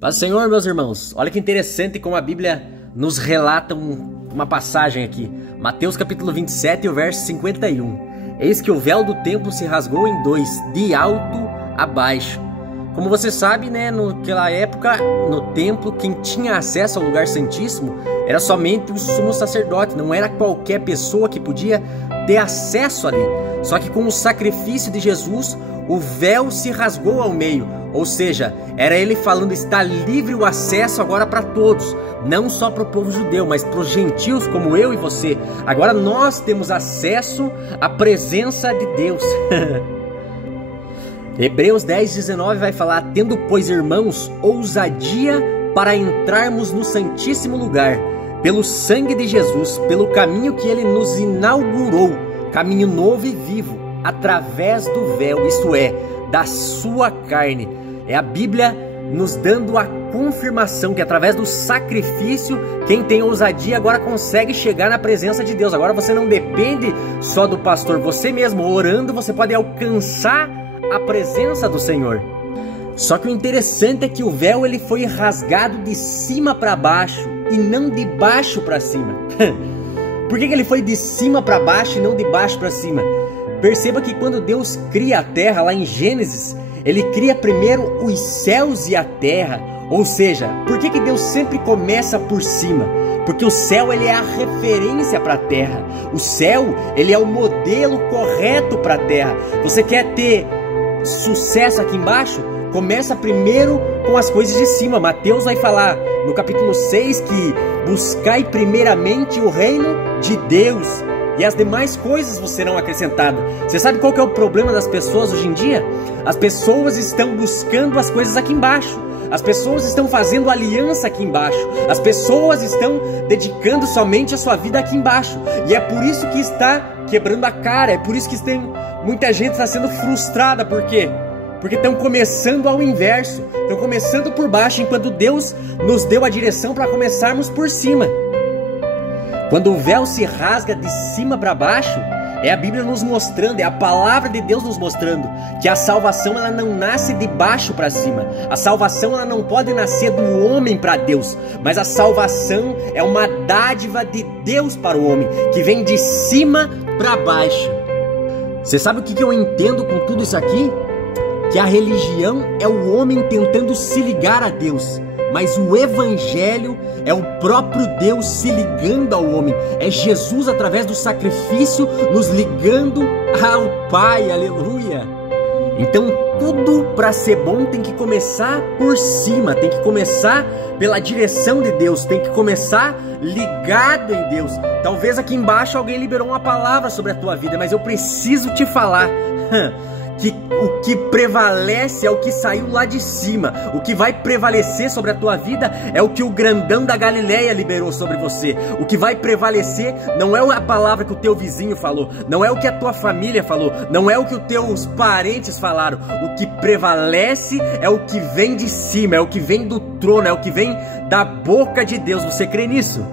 Paz do Senhor, meus irmãos. Olha que interessante como a Bíblia nos relata uma passagem aqui. Mateus capítulo 27, o verso 51. Eis que o véu do templo se rasgou em dois, de alto a baixo. Como você sabe, né, naquela época, no templo, quem tinha acesso ao lugar santíssimo era somente o sumo sacerdote. Não era qualquer pessoa que podia ter acesso ali. Só que com o sacrifício de Jesus, o véu se rasgou ao meio. Ou seja, era ele falando, está livre o acesso agora para todos. Não só para o povo judeu, mas para os gentios como eu e você. Agora nós temos acesso à presença de Deus. Hebreus 10:19 vai falar: tendo, pois, irmãos, ousadia para entrarmos no santíssimo lugar, pelo sangue de Jesus, pelo caminho que ele nos inaugurou, caminho novo e vivo, através do véu, isto é, da sua carne. É a Bíblia nos dando a confirmação que através do sacrifício, quem tem ousadia agora consegue chegar na presença de Deus. Agora você não depende só do pastor, você mesmo orando você pode alcançar a presença do Senhor. Só que o interessante é que o véu ele foi rasgado de cima para baixo e não de baixo para cima. Por que ele foi de cima para baixo e não de baixo para cima? Perceba que quando Deus cria a terra, lá em Gênesis, ele cria primeiro os céus e a terra. Ou seja, por que Deus sempre começa por cima? Porque o céu ele é a referência para a terra. O céu ele é o modelo correto para a terra. Você quer ter sucesso aqui embaixo? Começa primeiro com as coisas de cima. Mateus vai falar no capítulo 6 que buscai primeiramente o reino de Deus e as demais coisas vos serão acrescentadas. Você sabe qual que é o problema das pessoas hoje em dia? As pessoas estão buscando as coisas aqui embaixo. As pessoas estão fazendo aliança aqui embaixo. As pessoas estão dedicando somente a sua vida aqui embaixo. E é por isso que está quebrando a cara. É por isso que muita gente está sendo frustrada. Por quê? Porque estão começando ao inverso. Estão começando por baixo, enquanto Deus nos deu a direção para começarmos por cima. Quando o véu se rasga de cima para baixo, é a Bíblia nos mostrando, é a palavra de Deus nos mostrando que a salvação ela não nasce de baixo para cima. A salvação ela não pode nascer do homem para Deus, mas a salvação é uma dádiva de Deus para o homem, que vem de cima para baixo. Você sabe o que eu entendo com tudo isso aqui? Que a religião é o homem tentando se ligar a Deus. Mas o Evangelho é o próprio Deus se ligando ao homem. É Jesus através do sacrifício nos ligando ao Pai, aleluia. Então tudo para ser bom tem que começar por cima. Tem que começar pela direção de Deus. Tem que começar ligado em Deus. Talvez aqui embaixo alguém liberou uma palavra sobre a tua vida, mas eu preciso te falar que o que prevalece é o que saiu lá de cima. O que vai prevalecer sobre a tua vida é o que o grandão da Galileia liberou sobre você. O que vai prevalecer não é a palavra que o teu vizinho falou, não é o que a tua família falou, não é o que os teus parentes falaram. O que prevalece é o que vem de cima, é o que vem do trono, é o que vem da boca de Deus. Você crê nisso?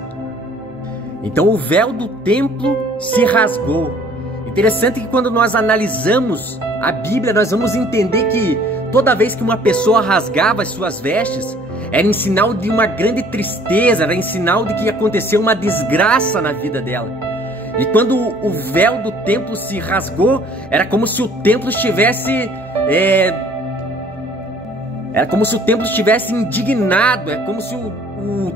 Então o véu do templo se rasgou. Interessante que quando nós analisamos a Bíblia, nós vamos entender que toda vez que uma pessoa rasgava as suas vestes, era em sinal de uma grande tristeza, era em sinal de que aconteceu uma desgraça na vida dela. E quando o véu do templo se rasgou, era como se o templo estivesse indignado, é como se o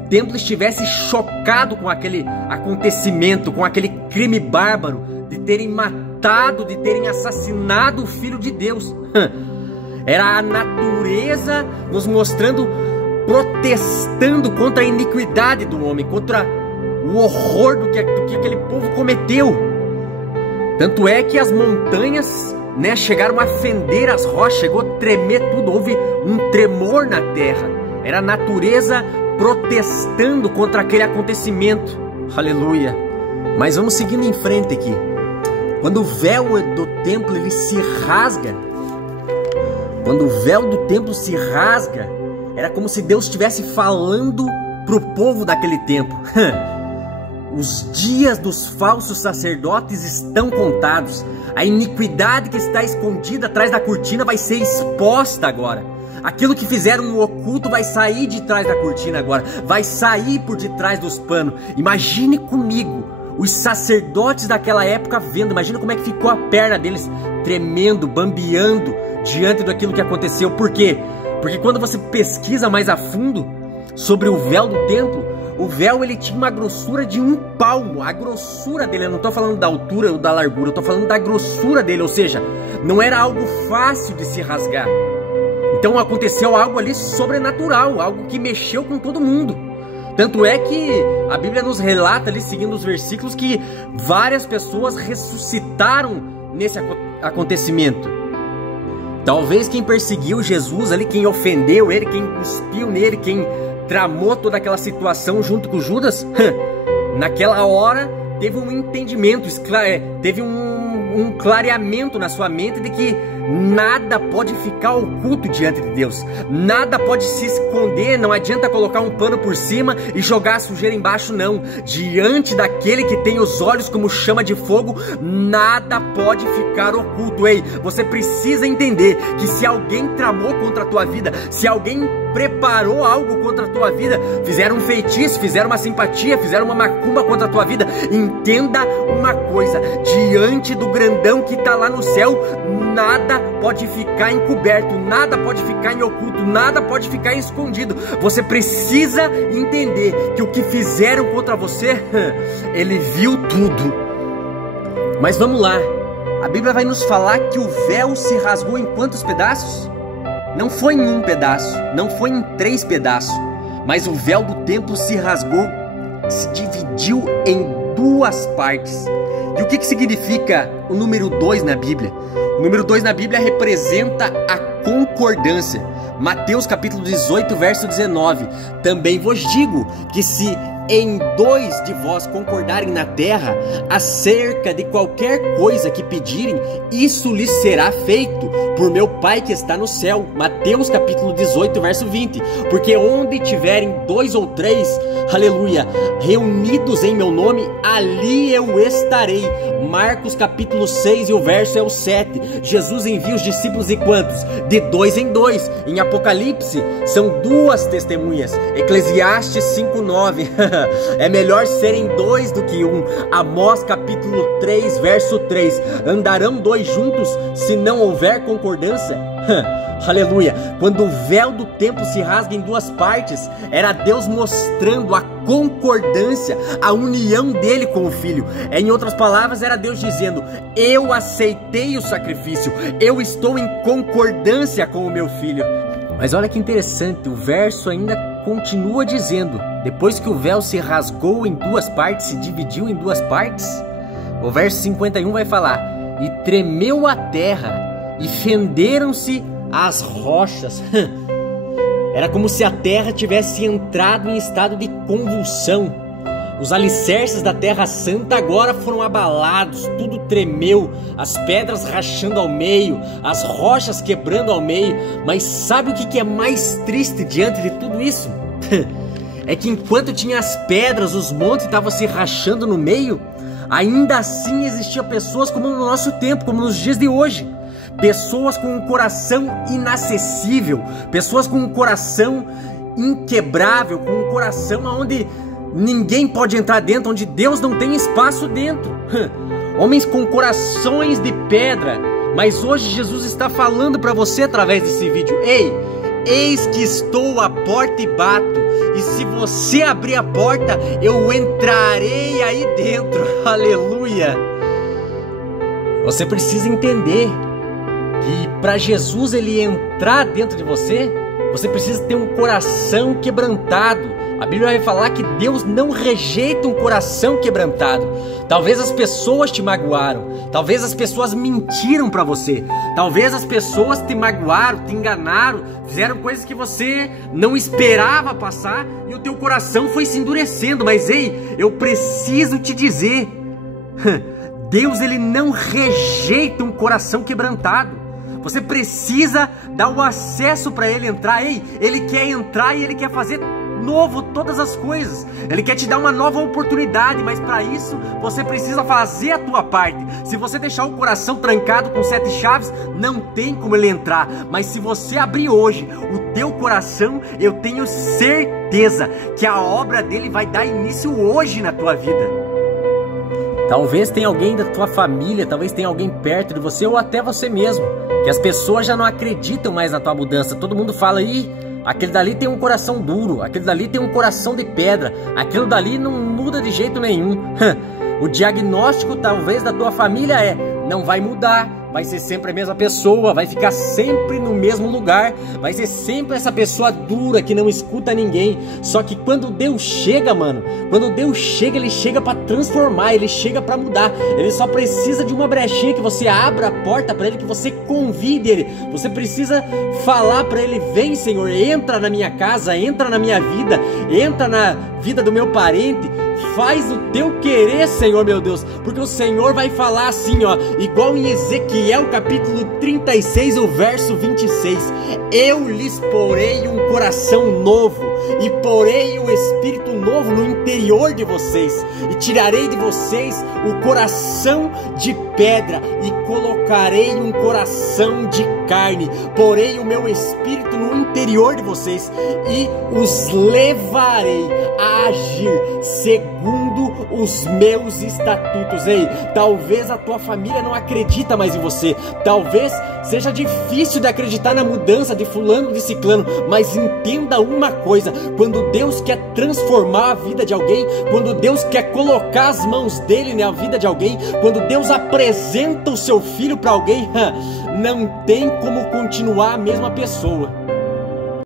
templo estivesse chocado com aquele acontecimento, com aquele crime bárbaro de terem matado, de terem assassinado o Filho de Deus. Era a natureza nos mostrando, protestando contra a iniquidade do homem, contra o horror do que aquele povo cometeu. Tanto é que as montanhas, né, chegaram a fender as rochas, chegou a tremer tudo, houve um tremor na terra. Era a natureza protestando contra aquele acontecimento. Aleluia. Mas vamos seguindo em frente aqui. Quando o véu do templo ele se rasga, quando o véu do templo se rasga, era como se Deus estivesse falando para o povo daquele tempo. Os dias dos falsos sacerdotes estão contados. A iniquidade que está escondida atrás da cortina vai ser exposta agora. Aquilo que fizeram no oculto vai sair de trás da cortina agora, vai sair por detrás dos panos. Imagine comigo, os sacerdotes daquela época vendo, imagina como é que ficou a perna deles, tremendo, bambeando diante daquilo que aconteceu. Por quê? Porque quando você pesquisa mais a fundo sobre o véu do templo, o véu ele tinha uma grossura de 1 palmo, a grossura dele, eu não estou falando da altura ou da largura, eu estou falando da grossura dele, ou seja, não era algo fácil de se rasgar. Então aconteceu algo ali sobrenatural, algo que mexeu com todo mundo. Tanto é que a Bíblia nos relata ali, seguindo os versículos, que várias pessoas ressuscitaram nesse acontecimento. Talvez quem perseguiu Jesus ali, quem ofendeu ele, quem cuspiu nele, quem tramou toda aquela situação junto com Judas, naquela hora teve um entendimento, teve um clareamento na sua mente de que nada pode ficar oculto diante de Deus, nada pode se esconder, não adianta colocar um pano por cima e jogar a sujeira embaixo, não. Diante daquele que tem os olhos como chama de fogo, nada pode ficar oculto. Ei, você precisa entender que se alguém tramou contra a tua vida, se alguém preparou algo contra a tua vida, fizeram um feitiço, fizeram uma simpatia, fizeram uma macumba contra a tua vida, entenda uma coisa, diante do grandão que está lá no céu, nada pode ficar encoberto, nada pode ficar em oculto, nada pode ficar escondido. Você precisa entender que o que fizeram contra você, ele viu tudo. Mas vamos lá, a Bíblia vai nos falar que o véu se rasgou em quantos pedaços? Não foi em 1 pedaço, não foi em 3 pedaços, mas o véu do templo se rasgou, se dividiu em 2 partes. E o que significa o número 2 na Bíblia? O número 2 na Bíblia representa a concordância. Mateus capítulo 18, verso 19. Também vos digo que se em 2 de vós concordarem na terra acerca de qualquer coisa que pedirem, isso lhes será feito por meu Pai que está no céu. Mateus capítulo 18, verso 20. Porque onde tiverem 2 ou 3, aleluia, reunidos em meu nome, ali eu estarei. Marcos capítulo 6 e o verso é o 7. Jesus envia os discípulos e quantos? De 2 em 2. Em Apocalipse são 2 testemunhas. Eclesiastes 5:9. É melhor serem 2 do que 1. Amós capítulo 3, verso 3. Andarão 2 juntos se não houver concordância? Aleluia. Quando o véu do templo se rasga em 2 partes, era Deus mostrando a concordância, a união dele com o Filho. Em outras palavras, era Deus dizendo: eu aceitei o sacrifício, eu estou em concordância com o meu Filho. Mas olha que interessante, o verso ainda continua dizendo, depois que o véu se rasgou em 2 partes, se dividiu em 2 partes, o verso 51 vai falar: e tremeu a terra, e fenderam-se as rochas. Era como se a terra tivesse entrado em estado de convulsão. Os alicerces da Terra Santa agora foram abalados, tudo tremeu, as pedras rachando ao meio, as rochas quebrando ao meio. Mas sabe o que é mais triste diante de tudo isso? É que enquanto tinha as pedras, os montes estavam se rachando no meio, ainda assim existiam pessoas como no nosso tempo, como nos dias de hoje. Pessoas com um coração inacessível, pessoas com um coração inquebrável, com um coração onde ninguém pode entrar dentro, onde Deus não tem espaço dentro. Homens com corações de pedra. Mas hoje Jesus está falando para você através desse vídeo: ei, eis que estou à porta e bato, e se você abrir a porta, eu entrarei aí dentro. Aleluia. Você precisa entender que para Jesus ele entrar dentro de você, você precisa ter um coração quebrantado. A Bíblia vai falar que Deus não rejeita um coração quebrantado. Talvez as pessoas te magoaram, talvez as pessoas mentiram para você, talvez as pessoas te magoaram, te enganaram, fizeram coisas que você não esperava passar e o teu coração foi se endurecendo. Mas ei, eu preciso te dizer, Deus ele não rejeita um coração quebrantado. Você precisa dar o acesso para ele entrar. Ei, ele quer entrar e ele quer fazer novo todas as coisas. Ele quer te dar uma nova oportunidade, mas para isso você precisa fazer a tua parte. Se você deixar o coração trancado com 7 chaves, não tem como ele entrar. Mas se você abrir hoje o teu coração, eu tenho certeza que a obra dele vai dar início hoje na tua vida. Talvez tenha alguém da tua família, talvez tenha alguém perto de você ou até você mesmo, que as pessoas já não acreditam mais na tua mudança. Todo mundo fala, aquele dali tem um coração duro, aquele dali tem um coração de pedra, aquilo dali não muda de jeito nenhum. O diagnóstico talvez da tua família não vai mudar, vai ser sempre a mesma pessoa, vai ficar sempre no mesmo lugar, vai ser sempre essa pessoa dura que não escuta ninguém. Só que quando Deus chega, mano, quando Deus chega, Ele chega para transformar, Ele chega para mudar. Ele só precisa de uma brechinha, que você abra a porta para Ele, que você convide Ele. Você precisa falar para Ele, vem Senhor, entra na minha casa, entra na minha vida, entra na vida do meu parente. Faz o teu querer, Senhor, meu Deus, porque o Senhor vai falar assim, igual em Ezequiel capítulo 36, o verso 26, eu lhes porei um coração novo e porei o espírito novo no interior de vocês e tirarei de vocês o coração de pedra e colocarei um coração de carne, porei o meu espírito no interior de vocês e os levarei a agir segundo os meus estatutos. Ei, talvez a tua família não acredita mais em você, talvez seja difícil de acreditar na mudança de fulano, de ciclano, mas entenda uma coisa, quando Deus quer transformar a vida de alguém, quando Deus quer colocar as mãos dele na vida de alguém, quando Deus apresenta o seu filho para alguém, não tem como continuar a mesma pessoa.